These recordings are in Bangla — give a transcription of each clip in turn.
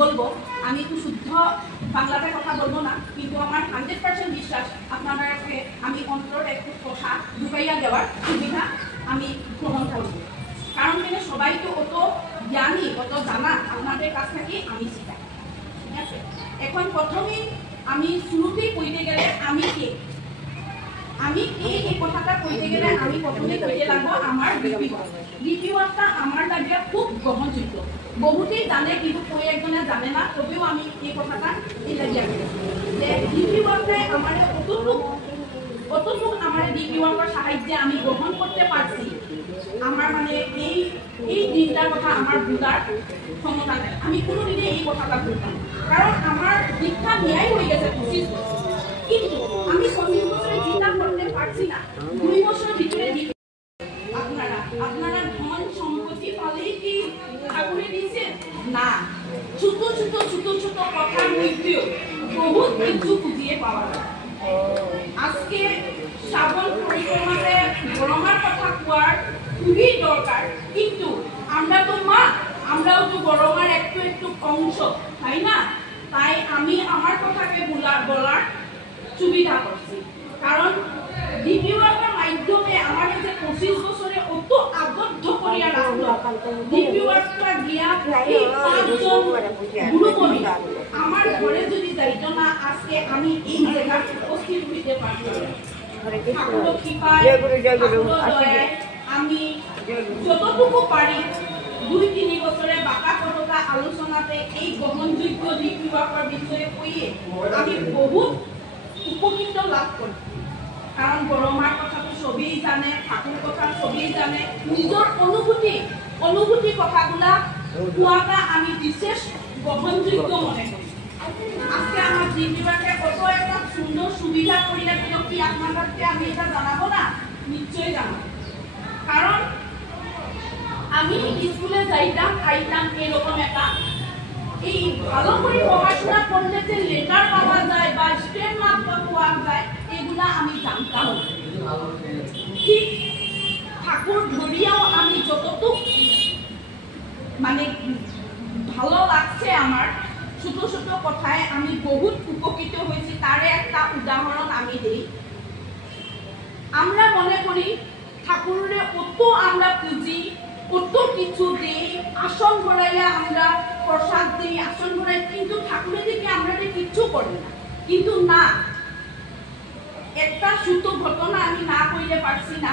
বলবো, আমি একটু শুদ্ধ বাংলাতে কথা বলবো না, কিন্তু আমার 100% বিশ্বাস আপনাদেরকে আমি অন্তরের একটু কথা ঢুকাইয়া দেওয়ার সুবিধা আমি গ্রহণ করব। কারণ কেন সবাই তো অত জ্ঞানী, অত জানা আপনাদের কাছ থেকে আমি শিখাই, ঠিক আছে? এখন প্রথমেই আমি শুরুতেই কইতে গেলে আমি কে এই কথাটা কইতে গেলে আমি প্রথমে কইতে লাগবো আমার রিভিউয়ারটা আমার লাগে খুব গ্রহণযোগ্য। বহুতেই জানে কিন্তু কই একজনে জানে না, তবেও আমি এই কথাটা এই লাগিয়া যে রিভিউয়ারটাই আমার কতটুক আমার রিভিউয়ারের সাহায্যে আমি গ্রহণ করতে পারছি, আমার মানে এই দিনটার কথা আমার বুঝার ক্ষমতা নেই। আমি কোনোদিনে এই কথাটা বলতাম, কারণ আমার দীক্ষা ন্যায় হয়ে গেছে 25 বছর, কিন্তু আমি 25 বছরে চিন্তা করতে পারছি না 2 বছর ভিতরে আপনারা ধন সম্পত্তি পালেই কি ঠাকুরে দিয়েছেন না, ছোট কথার মধ্যেও বহুত কিছু খুঁজিয়ে পাওয়া যায়। আজকে শ্রাবণ পরিক্রমাতে গরমার কথা কোয়ার খুবই দরকার, কিন্তু আমরা তো মা, আমরাও তো গরমার একটু অংশ, তাই না? তাই আমি আমার কথাকে বলার সুবিধা করছি, কারণ রিভিউয়ারের মাধ্যমে আমার কাছে 25 বছরে অত আবদ্ধ করিয়া রাখলো রিভিউয়ারটা গিয়া এই 5 জন গুরুমণি আমার ঘরে যদি যাইতো না, আজকে আমি এই জায়গায় উপস্থিত হইতে পারতাম। আমি যতটুকু পারি 2-3 বছরের বাঁকা কথা আলোচনাতে এই গ্রহণযোগ্য রিভিউয়ারের বিষয়ে কইয়ে আমি বহুত উপকৃত লাভ করি। কারণ গরমার কথা তো সবই জানে, ঠাকুর কথা সবই জানে, নিজের অনুভূতি কথাগুলা কোয়াটা আমি বিশেষ গ্রহণযোগ্য মনে করি। আজকে আমার রিভিউয়ারকে কত একটা সুন্দর সুবিধা করিয়া দিল, কি আপনাদেরকে আমি এটা জানাবো না? নিশ্চয়ই জানাবো। কারণ আমি স্কুলে যাইতাম খাইতাম এরকম একটা, এই ভালো করে পড়াশোনা করলে যে লেটার পাওয়া যায় বা স্টেট মার্ক পাওয়া যায় এগুলা আমি জানতাম। ঠিক ঠাকুর ধরিয়াও আমি যতটুকু মানে ভালো লাগছে আমার ছোট কথায় আমি বহুত উপকৃত হয়েছি। তার একটা উদাহরণ আমি দিই। আমরা মনে করি ঠাকুরের কত আমরা পুঁজি, কত কিছু দিই, আসন ভরাইয়া আমরা প্রসাদ দিই, আসন ভরাই, কিন্তু ঠাকুরের দিকে আমরা কিচ্ছু করি না। কিন্তু না, একটা ছোট ঘটনা আমি না কইতে পারছি না।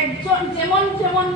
একজন যেমন